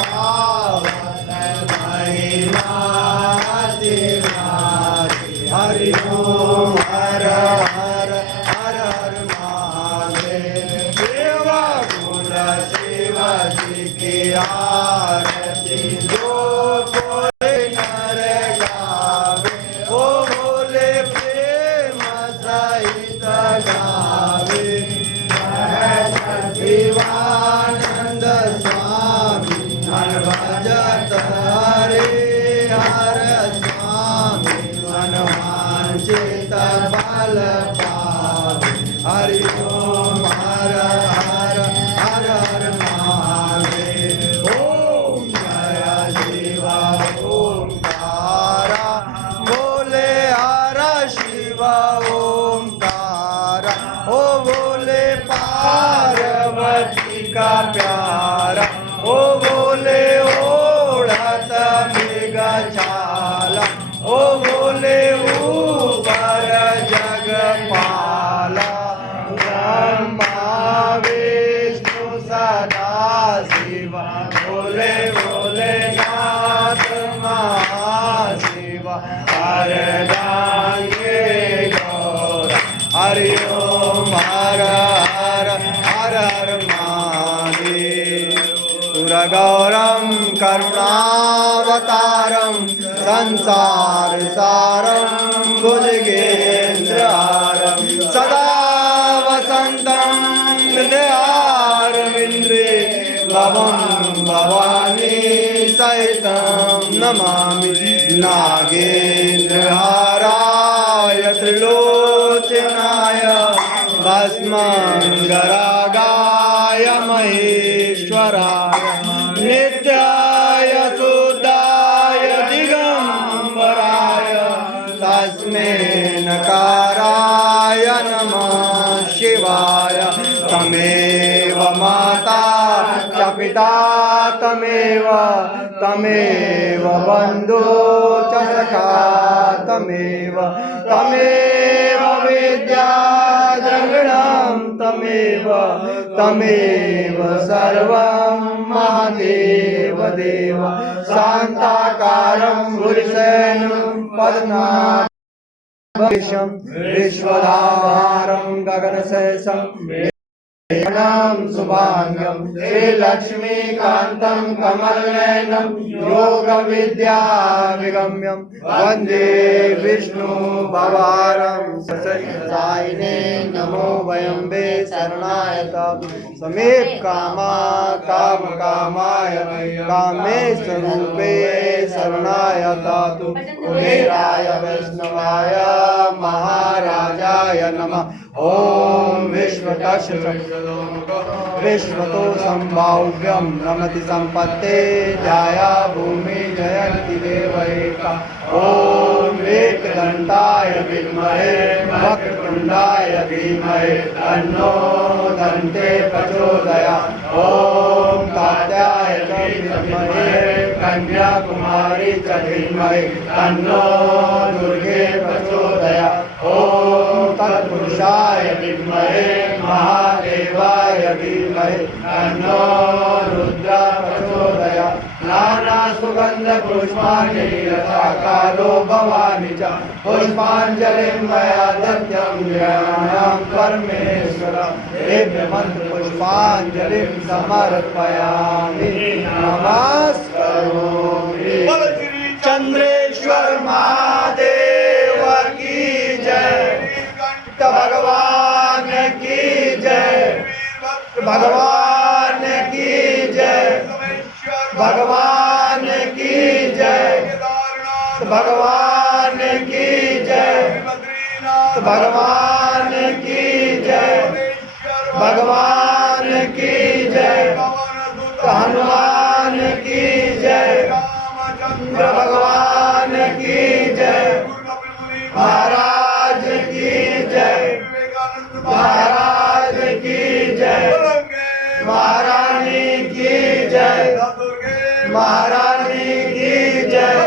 पावन महिमा तुम्हारी। हरि ओम हर हर हर हर महादेव। शिव गुण शिव जी की आरती जो कोई नर गावे, ओ भोले प्रेम सहित गावे। शिवानंद स्वामी मन भजत हरे हर स्वामी मन वांछित फल पावे। हरि ओम हर हर हर हर महादेव। ओम जय शिव ओंकारा बोले हर शिव ओंकारा। ओ बोले पार्वती का प्यारा, ओ बोले ओढ़त मृग छाला, ओ बोले ऊपर जग पाला। ब्रह्मा विष्णु सदा शिव बोले बोले नाथ महाशिव। अर्धांगे गौर हरि ओम हर हर हर हर महादेव। सुरगौरं करुणावतारं संसार सारं भुजगेन्द्रहारं सदा वसन्तं हृदयारविन्द्रे भवं भवानी सहितं नमामि। नागेन्द्रहाराय त्रिलोचनाय भस्मंगरागाय महेश्वराय नित्याय शुद्धाय दिगंबराय तस्मै नकाराय नमः शिवाय। तमेव माता च पिता तमेव तमेव बन्धु च सखा तमेव तमेव विद्या द्रविणं तमेव तमेव सर्वं महादेव देव। शान्ताकारं पुरुषेणं पद्मनाभं विश्वधारं गगनशेषं नाम शुभांगं श्रीलक्ष्मीकान्तं कमलनयनं योगविद्या विगम्यं वन्दे विष्णु भवारं सायिने नमो वयम्बे शरणाय तव। समेत कामा काम कामाय कामेश्वरूपे शरणाय तव। कुबेराय वैष्णवाय महाराजाय नमः। ओम विश्वतस्य विश्वतो संभाव्यं नमति संपत्ते जाया भूमि जयन्ति देवैका। ओम एकदंताय विद्महे वक्रतुंडाय धीमहि तन्नो दन्ते प्रचोदयात्। ओम कात्यायनाय विद्महे कन्याकुमारी च धीमहि तन्नो दुर्गे प्रचोदयात्। ओम तत्पुरुषाय विद्महे महादेवाय धीमहि तन्नो रुद्र प्रचोदयात्। नाना सुगंध पुष्पाणि यथा कालो भवानि च पुष्पांजलिं मया दत्तं ज्ञानं परमेश्वर। दिव्य मंत्र पुष्पांजलिं समर्पयामि नमस्करोमि। चंद्रेश्वर महादेव की जय। भगवान की जय। भगवान की जय। भगवान की जय। भगवान की जय। भगवान की जय। भगवान की जय। हनुमान की जय। भगवान की जय। महाराज की जय। महाराज की जय। महारानी की जय। महारानी की जय।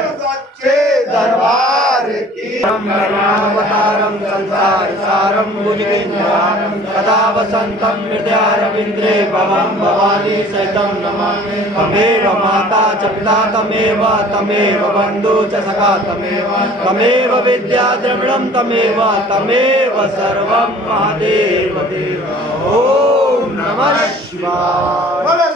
दरबार की करुणावतारं संसारसारं भुजगेन्द्रहारं सदा वसन्तं हृदयारविन्द्रे भवं भवानी सहितं नमामि। तमेव माता च पिता तमेव तमेव बन्धु च सखा तमेव विद्या द्रविणं तमेव सर्वं महादेव देव। ओम नमः शिवाय।